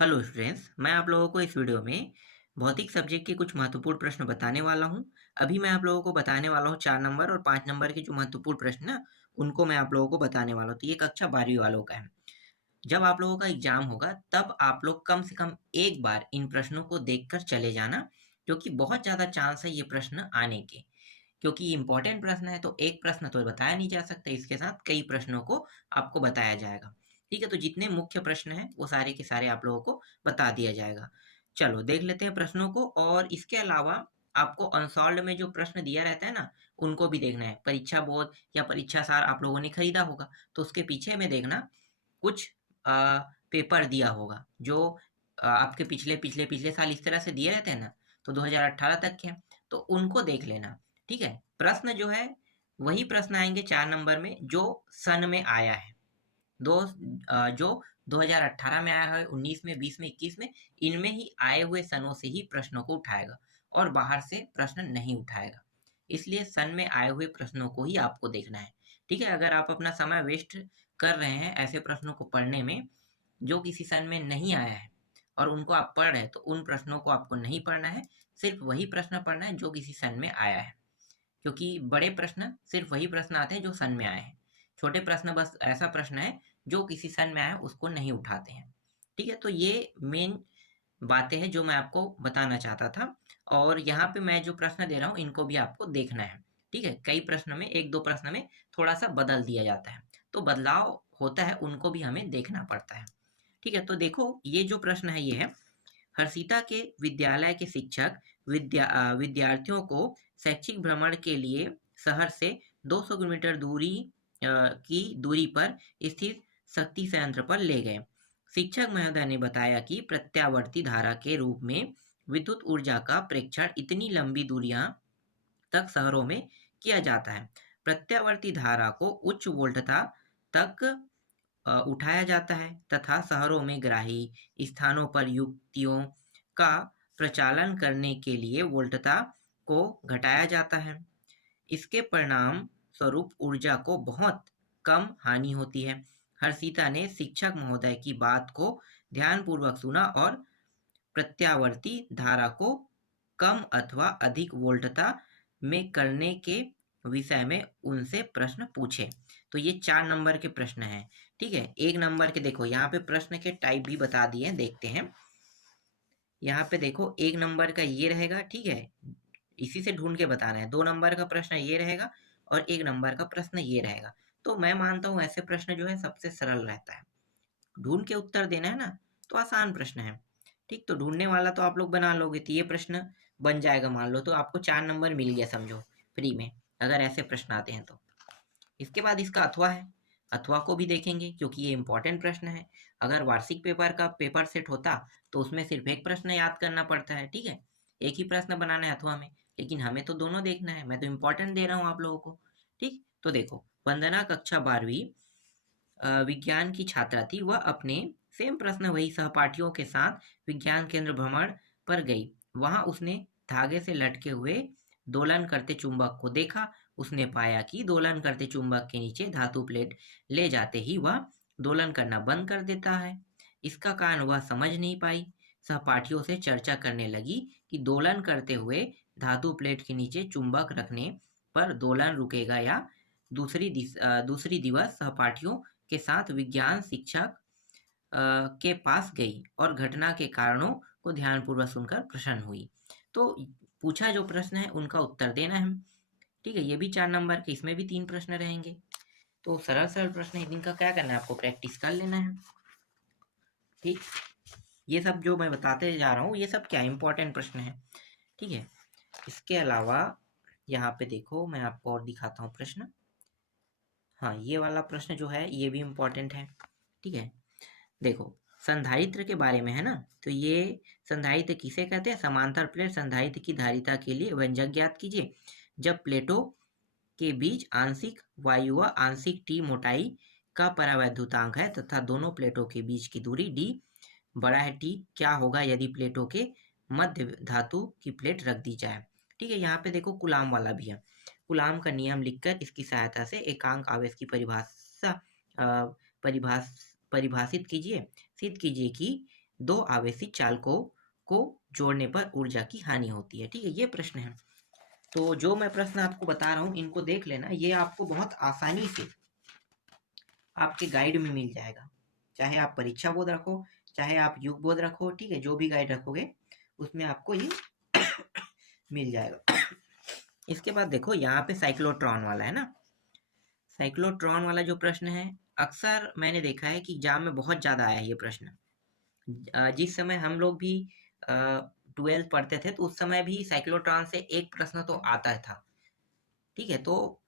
Hello students, मैं आप लोगों को इस वीडियो में भौतिक सब्जेक्ट के कुछ महत्वपूर्ण प्रश्न बताने वाला हूं। अभी मैं आप लोगों को बताने वाला हूं 4 नंबर और 5 नंबर के जो महत्वपूर्ण प्रश्न ना उनको मैं आप लोगों को बताने वाला हूं। तो ये कक्षा 12वीं वालों का है। जब आप लोगों का एग्जाम होगा तब आप लोग कम से कम एक बार इन प्रश्नों को देखकर चले जाना, क्योंकि बहुत ज़्यादा चांस है ये प्रश्न आने के। क्योंकि इम्पोर्टेंट प्रश्न है तो एक प्रश्न तो बताया नहीं जा सकता, इसके साथ कई प्रश्नों को आपको बताया जाएगा। ठीक है, तो जितने मुख्य प्रश्न हैं वो सारे के सारे आप लोगों को बता दिया जाएगा। चलो देख लेते हैं प्रश्नों को। और इसके अलावा आपको अनसॉल्व्ड में जो प्रश्न दिया रहता है ना, उनको भी देखना है। परीक्षा बोध या परीक्षा सार आप लोगों ने खरीदा होगा, तो उसके पीछे में देखना कुछ पेपर दिया होगा जो आपके पिछले पिछले पिछले साल इस तरह से दिए रहते हैं ना, तो 2018 तक के हैं, तो उनको देख लेना। ठीक है, प्रश्न जो है वही प्रश्न आएंगे 4 नंबर में जो सन में आया है। जो 2018 में आया है, 19 में, 20 में, 21 में, इनमें ही आए हुए सनों से ही प्रश्नों को उठाएगा और बाहर से प्रश्न नहीं उठाएगा। इसलिए सन में आए हुए प्रश्नों को ही आपको देखना है। ठीक है, अगर आप अपना समय वेस्ट कर रहे हैं ऐसे प्रश्नों को पढ़ने में जो किसी सन में नहीं आया है और उनको आप पढ़ रहे हैं, तो उन प्रश्नों को आपको नहीं पढ़ना है। सिर्फ वही प्रश्न पढ़ना है जो किसी सन में आया है, क्योंकि बड़े प्रश्न सिर्फ वही प्रश्न आते हैं जो सन में आए हैं। छोटे प्रश्न बस ऐसा प्रश्न है जो किसी सन में आया है उसको नहीं उठाते हैं। ठीक है, तो ये मेन बातें हैं जो मैं आपको बताना चाहता था। और यहाँ पे मैं जो प्रश्न दे रहा हूँ इनको भी आपको देखना है। ठीक है, कई प्रश्न में, एक दो प्रश्न में थोड़ा सा बदल दिया जाता है, तो बदलाव होता है, उनको भी हमें देखना पड़ता है। ठीक है, तो देखो ये जो प्रश्न है ये है, हर्षिता के विद्यालय के शिक्षक विद्यार्थियों को शैक्षिक भ्रमण के लिए शहर से 200 किलोमीटर की दूरी पर स्थित शक्ति संयंत्र पर ले गए। शिक्षक महोदय ने बताया कि प्रत्यावर्ती धारा के रूप में विद्युत ऊर्जा का प्रेक्षण इतनी लंबी दूरियां तक शहरों में किया जाता है। प्रत्यावर्ती धारा को उच्च वोल्टता तक उठाया जाता है तथा शहरों में ग्राही स्थानों पर युक्तियों का प्रचालन करने के लिए वोल्टता को घटाया जाता है। इसके परिणाम स्वरूप ऊर्जा को बहुत कम हानि होती है। हर्षिता ने शिक्षक महोदय की बात को ध्यानपूर्वक सुना और प्रत्यावर्ती धारा को कम अथवा अधिक वोल्टता में करने के विषय में उनसे प्रश्न पूछे। तो ये 4 नंबर के प्रश्न हैं। ठीक है, 1 नंबर के देखो यहाँ पे प्रश्न के टाइप भी बता दिए हैं, देखते हैं। यहाँ पे देखो 1 नंबर का ये रहेगा, ठीक है, इसी से ढूंढ के बताना है। 2 नंबर का प्रश्न ये रहेगा और 1 नंबर का प्रश्न ये रहेगा। तो मैं मानता हूँ ऐसे प्रश्न जो है सबसे सरल रहता है। ढूंढ के उत्तर देना है ना, तो आसान प्रश्न है। ठीक, तो ढूंढने वाला तो आप लोग बना लोगे, तो ये प्रश्न बन जाएगा। मान लो तो आपको 4 नंबर मिल गया समझो, फ्री में, अगर ऐसे प्रश्न आते हैं तो। इसके बाद इसका अथवा है। अथवा को भी देखेंगे क्योंकि ये इंपॉर्टेंट प्रश्न है। अगर वार्षिक पेपर का पेपर सेट होता तो उसमें सिर्फ एक प्रश्न याद करना पड़ता है। ठीक है, एक ही प्रश्न बनाना है अथवा में, लेकिन हमें तो दोनों देखना है। मैं तो इंपॉर्टेंट दे रहा हूँ आप लोगों को। ठीक, तो देखो, वंदना कक्षा 12वीं विज्ञान की छात्रा थी। वह अपने सेम प्रश्न वही सहपाठियों के साथ विज्ञान केंद्र भ्रमण पर गई। वहां उसने धागे से लटके हुए दोलन करते चुंबक को देखा। उसने पाया कि दोलन करते चुंबक के नीचे धातु प्लेट ले जाते ही वह दोलन करना बंद कर देता है। इसका कारण वह समझ नहीं पाई। सहपाठियों से चर्चा करने लगी कि दोलन करते हुए धातु प्लेट के नीचे चुंबक रखने पर दोलन रुकेगा या दूसरी दिवस सहपाठियों के साथ विज्ञान शिक्षक के पास गई और घटना के कारणों को ध्यानपूर्वक सुनकर प्रसन्न हुई। तो पूछा जो प्रश्न है उनका उत्तर देना है। ठीक है, ये भी 4 नंबर के, इसमें भी 3 प्रश्न रहेंगे। तो सरल सरल प्रश्न है, इनका क्या करना है, आपको प्रैक्टिस कर लेना है। ठीक, ये सब जो मैं बताते जा रहा हूँ ये सब क्या इंपॉर्टेंट प्रश्न है। ठीक है, इसके अलावा यहाँ पे देखो मैं आपको और दिखाता हूँ प्रश्न। हाँ, ये वाला प्रश्न जो है ये भी इम्पोर्टेंट है। ठीक है, देखो संधारित्र के बारे में है ना, तो ये संधारित्र किसे कहते हैं? समांतर प्लेट संधारित्र की धारिता के लिए व्यंजक ज्ञात कीजिए। जब प्लेटों के बीच आंशिक वायु व आंशिक टी मोटाई का परावैद्युतांक है तथा दोनों प्लेटों के बीच की दूरी डी बड़ा है टी, क्या होगा यदि प्लेटों के मध्य धातु की प्लेट रख दी जाए। ठीक है, यहाँ पे देखो कुलाम वाला भी है। कुलाम का नियम लिखकर इसकी सहायता से एकांक आवेश की परिभाषा परिभाषित कीजिए। सिद्ध कीजिए कि दो आवेशी चालकों को जोड़ने पर ऊर्जा की हानि होती है। ठीक है, ये प्रश्न है। तो जो मैं प्रश्न आपको बता रहा हूँ इनको देख लेना, ये आपको बहुत आसानी से आपके गाइड में मिल जाएगा। चाहे आप परीक्षा बोध रखो, चाहे आप युग बोध रखो, ठीक है, जो भी गाइड रखोगे उसमें आपको ये मिल जाएगा। इसके बाद देखो यहाँ पे साइक्लोट्रॉन वाला है ना, साइक्लोट्रॉन वाला जो प्रश्न है अक्सर मैंने देखा है कि एग्जाम में बहुत ज़्यादा आया है ये प्रश्न। जिस समय हम लोग भी 12th पढ़ते थे तो उस समय भी साइक्लोट्रॉन से एक प्रश्न तो आता था। ठीक है, तो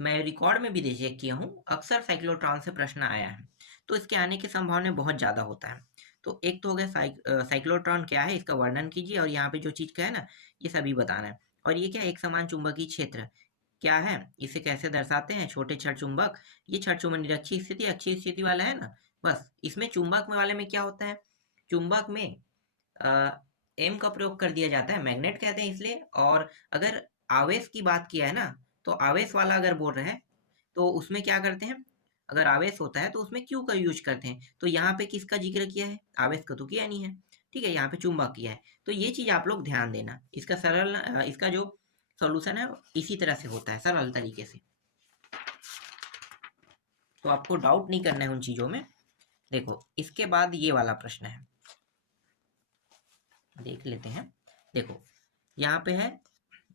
मैं रिकॉर्ड में भी चेक किया हूँ, अक्सर साइक्लोट्रॉन से प्रश्न आया है, तो इसके आने की संभावना बहुत ज़्यादा होता है। तो एक तो हो गया साइक्लोट्रॉन क्या है, इसका वर्णन कीजिए और यहाँ पे जो चीज़ का है ना ये सभी बताना है। और ये क्या, एक समान चुंबकीय क्षेत्र क्या है, इसे कैसे दर्शाते हैं, छोटे छड़ चुंबक, ये छड़ चुंबक निरक्षीय स्थिति अक्षीय स्थिति वाला है ना, बस इसमें चुंबक में वाले में क्या होता है, चुंबक में एम का प्रयोग कर दिया जाता है, मैग्नेट कहते हैं इसलिए। और अगर आवेश की बात किया है ना, तो आवेश वाला अगर बोल रहे हैं तो उसमें क्या करते हैं, अगर आवेश होता है तो उसमें क्यू का यूज करते हैं। तो यहाँ पे किसका जिक्र किया है, आवेश का तो किया नहीं है। ठीक है, यहाँ पे चुंबक किया है, तो ये चीज आप लोग ध्यान देना। इसका सरल इसका जो सॉल्यूशन है इसी तरह से होता है, सरल तरीके से, तो आपको डाउट नहीं करना है उन चीजों में। देखो इसके बाद ये वाला प्रश्न है, देख लेते हैं। देखो यहाँ पे है,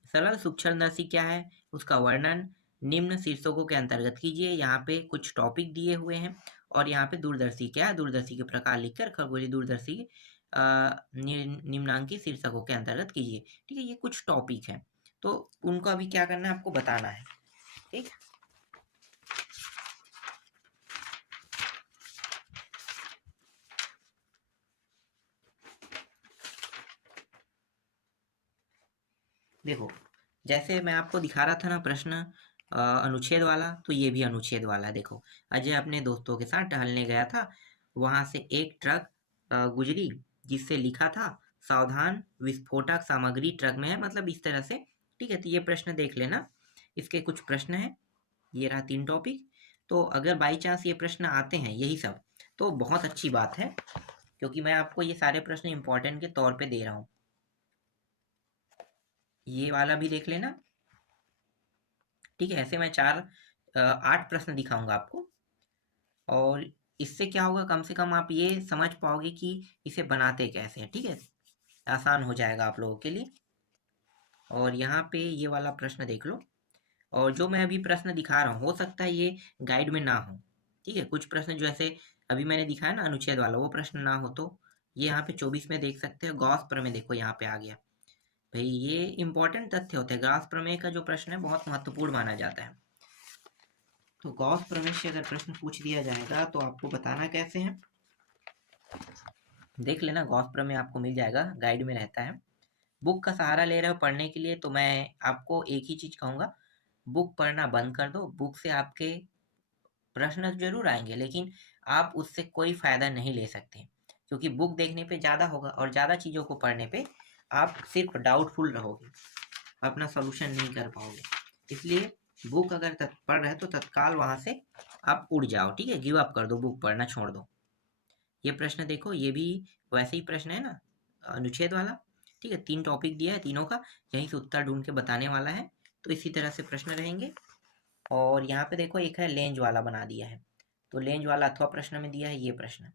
सरल सूक्ष्मदर्शी क्या है, उसका वर्णन निम्न शीर्षकों के अंतर्गत कीजिए। यहाँ पे कुछ टॉपिक दिए हुए हैं और यहाँ पे दूरदर्शी क्या है, दूरदर्शी के प्रकार लिखकर खगोलीय दूरदर्शी निम्नांकित शीर्षकों के अंतर्गत कीजिए। ठीक है, ये कुछ टॉपिक है तो उनको अभी क्या करना है, आपको बताना है। ठीक, देखो जैसे मैं आपको दिखा रहा था ना प्रश्न अनुच्छेद वाला, तो ये भी अनुच्छेद वाला है। देखो, अजय अपने दोस्तों के साथ टहलने गया था, वहां से एक ट्रक गुजरी जिससे लिखा था सावधान विस्फोटक सामग्री ट्रक में है, मतलब इस तरह से। ठीक है, तो ये प्रश्न देख लेना, इसके कुछ प्रश्न है, ये रहा 3 टॉपिक। तो अगर बाई चांस ये प्रश्न आते हैं यही सब तो बहुत अच्छी बात है, क्योंकि मैं आपको ये सारे प्रश्न इंपॉर्टेंट के तौर पे दे रहा हूँ। ये वाला भी देख लेना। ठीक है, ऐसे मैं 8 प्रश्न दिखाऊंगा आपको, और इससे क्या होगा, कम से कम आप ये समझ पाओगे कि इसे बनाते कैसे हैं। ठीक है, आसान हो जाएगा आप लोगों के लिए। और यहाँ पे ये वाला प्रश्न देख लो, और जो मैं अभी प्रश्न दिखा रहा हूँ हो सकता है ये गाइड में ना हो। ठीक है, कुछ प्रश्न जैसे अभी मैंने दिखाया ना अनुच्छेद वाला, वो प्रश्न ना हो तो ये यहाँ पे 24 में देख सकते हो, गॉस प्रमेय देखो यहाँ पे आ गया। भाई ये इंपॉर्टेंट तथ्य होते हैं, गॉस प्रमेय का जो प्रश्न है बहुत महत्वपूर्ण माना जाता है। तो गॉस प्रमेय से अगर प्रश्न पूछ दिया जाएगा तो आपको बताना कैसे है, देख लेना। गॉस प्रमेय आपको मिल जाएगा, गाइड में रहता है। बुक का सहारा ले रहे हो पढ़ने के लिए तो मैं आपको एक ही चीज कहूंगा, बुक पढ़ना बंद कर दो। बुक से आपके प्रश्न जरूर आएंगे लेकिन आप उससे कोई फायदा नहीं ले सकते, क्योंकि बुक देखने पे ज़्यादा होगा और ज़्यादा चीज़ों को पढ़ने पे आप सिर्फ डाउटफुल रहोगे, अपना सॉल्यूशन नहीं कर पाओगे। इसलिए बुक अगर पढ़ रहे तो तत्काल वहाँ से आप उड़ जाओ। ठीक है, गिव अप कर दो, बुक पढ़ना छोड़ दो। ये प्रश्न देखो, ये भी वैसे ही प्रश्न है ना, अनुच्छेद वाला। ठीक है, 3 टॉपिक दिया है, तीनों का यहीं से उत्तर ढूंढ के बताने वाला है, तो इसी तरह से प्रश्न रहेंगे। और यहाँ पे देखो एक है लेंज वाला बना दिया है, तो लेंज वाला अथवा प्रश्न में दिया है ये प्रश्न।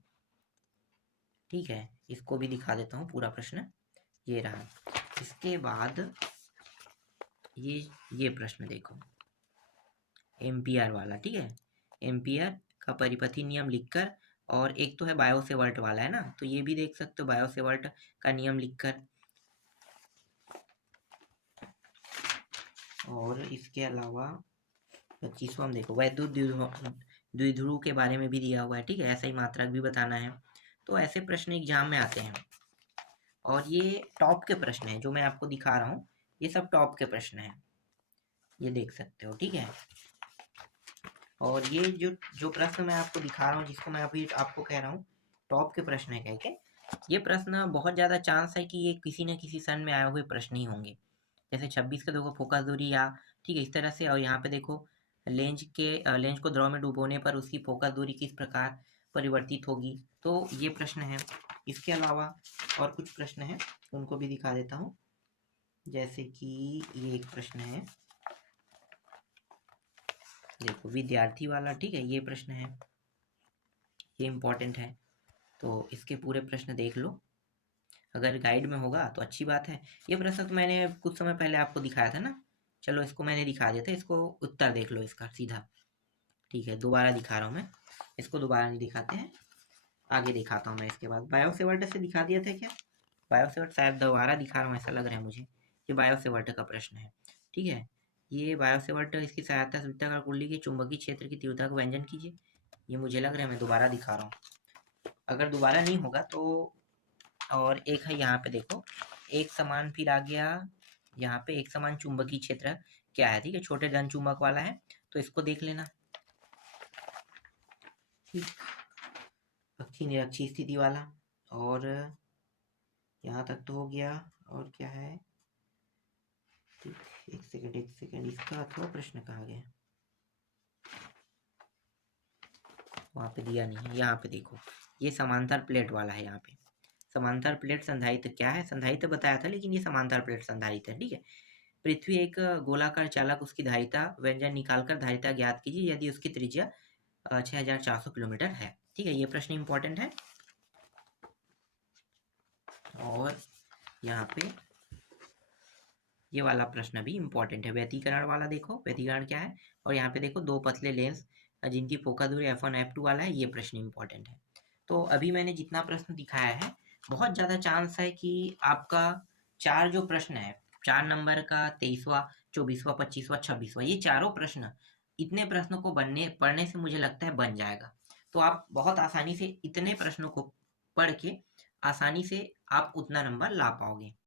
ठीक है, इसको भी दिखा देता हूँ पूरा प्रश्न, ये रहा। इसके बाद ये प्रश्न देखो, एम्पियर वाला। ठीक है, एम्पियर का परिपथी नियम लिखकर, और एक तो है बायोसेवर्ट वाला है ना, तो ये भी देख सकते हो बायोसेवर्ट का नियम लिखकर। और इसके अलावा 25वां देखो वैद्युत द्विध्रुव के बारे में भी दिया हुआ है। ठीक है, ऐसा ही मात्रक भी बताना है। तो ऐसे प्रश्न एग्जाम में आते हैं, और ये टॉप के प्रश्न हैं जो मैं आपको दिखा रहा हूँ, ये सब टॉप के प्रश्न हैं, ये देख सकते हो। ठीक है, और ये जो प्रश्न मैं आपको दिखा रहा हूँ, जिसको मैं अभी आपको कह रहा हूँ टॉप के प्रश्न है कह के, ये प्रश्न बहुत ज़्यादा चांस है कि ये किसी न किसी सन में आए हुए प्रश्न ही होंगे। जैसे 26 का देखो फोकस दूरी, या ठीक है इस तरह से। और यहाँ पे देखो लेंज को द्रव में डुबोने पर उसकी फोकस दूरी किस प्रकार परिवर्तित होगी, तो ये प्रश्न है। इसके अलावा और कुछ प्रश्न हैं, उनको भी दिखा देता हूँ। जैसे कि ये एक प्रश्न है, देखो विद्यार्थी वाला, ठीक है, ये प्रश्न है, ये इम्पोर्टेंट है, तो इसके पूरे प्रश्न देख लो। अगर गाइड में होगा तो अच्छी बात है। ये प्रश्न तो मैंने कुछ समय पहले आपको दिखाया था ना, चलो इसको मैंने दिखा दिया था, इसको उत्तर देख लो इसका सीधा, ठीक है, दोबारा दिखा रहा हूँ मैं, इसको दोबारा नहीं दिखाते हैं, आगे दिखाता हूँ मैं। इसके बाद बायोसेवर्ट से दिखा दिया था क्या? बायोसेवर्ट शायद दोबारा दिखा रहा हूँ, ऐसा लग रहा है मुझे। ये बायोसेवर्ट का प्रश्न है, ठीक है। ये बायोसेवर्ट, इसकी सहायता से वृत्ताकार कुंडली के चुंबकीय क्षेत्र की तीव्रता का व्यंजन कीजिए। ये मुझे लग रहा है मैं दोबारा दिखा रहा हूँ, अगर दोबारा नहीं होगा तो। और एक है यहाँ पे देखो, एक समान, फिर आ गया यहाँ पे एक समान चुंबकीय क्षेत्र क्या है, ठीक है, छोटे धन चुंबक वाला है, तो इसको देख लेना, ठीक। अक्षीय निरक्षीय स्थिति वाला, और यहाँ तक तो हो गया, और क्या है, ठीक, एक सेकंड, इसका अथवा प्रश्न कहाँ गया, वहाँ पे दिया नहीं है, यहाँ पे देखो, ये समांतर प्लेट वाला है। यहाँ पे समांतर प्लेट संधारित्र क्या है, संधारित्र बताया था, लेकिन ये समांतर प्लेट संधारित्र है, ठीक है। पृथ्वी एक गोलाकार चालक, उसकी धारिता व्यंजन निकालकर धारिता ज्ञात कीजिए यदि उसकी त्रिज्या 6400 किलोमीटर है, ठीक है, ये प्रश्न इंपॉर्टेंट है। और यहाँ पे ये वाला प्रश्न भी इंपॉर्टेंट है, व्यतिकरण वाला, देखो व्यतिकरण क्या है, और यहाँ पे देखो दो पतले लेंस जिनकी फोकस दूरी f1 f2 वाला है, ये प्रश्न इंपॉर्टेंट है। तो अभी मैंने जितना प्रश्न दिखाया है, बहुत ज़्यादा चांस है कि आपका चार जो प्रश्न है, 4 नंबर का, 23वां, 24वां, 25वां, 26वां, ये चारों प्रश्न, इतने प्रश्नों को पढ़ने से मुझे लगता है बन जाएगा। तो आप बहुत आसानी से इतने प्रश्नों को पढ़ के आसानी से आप उतना नंबर ला पाओगे।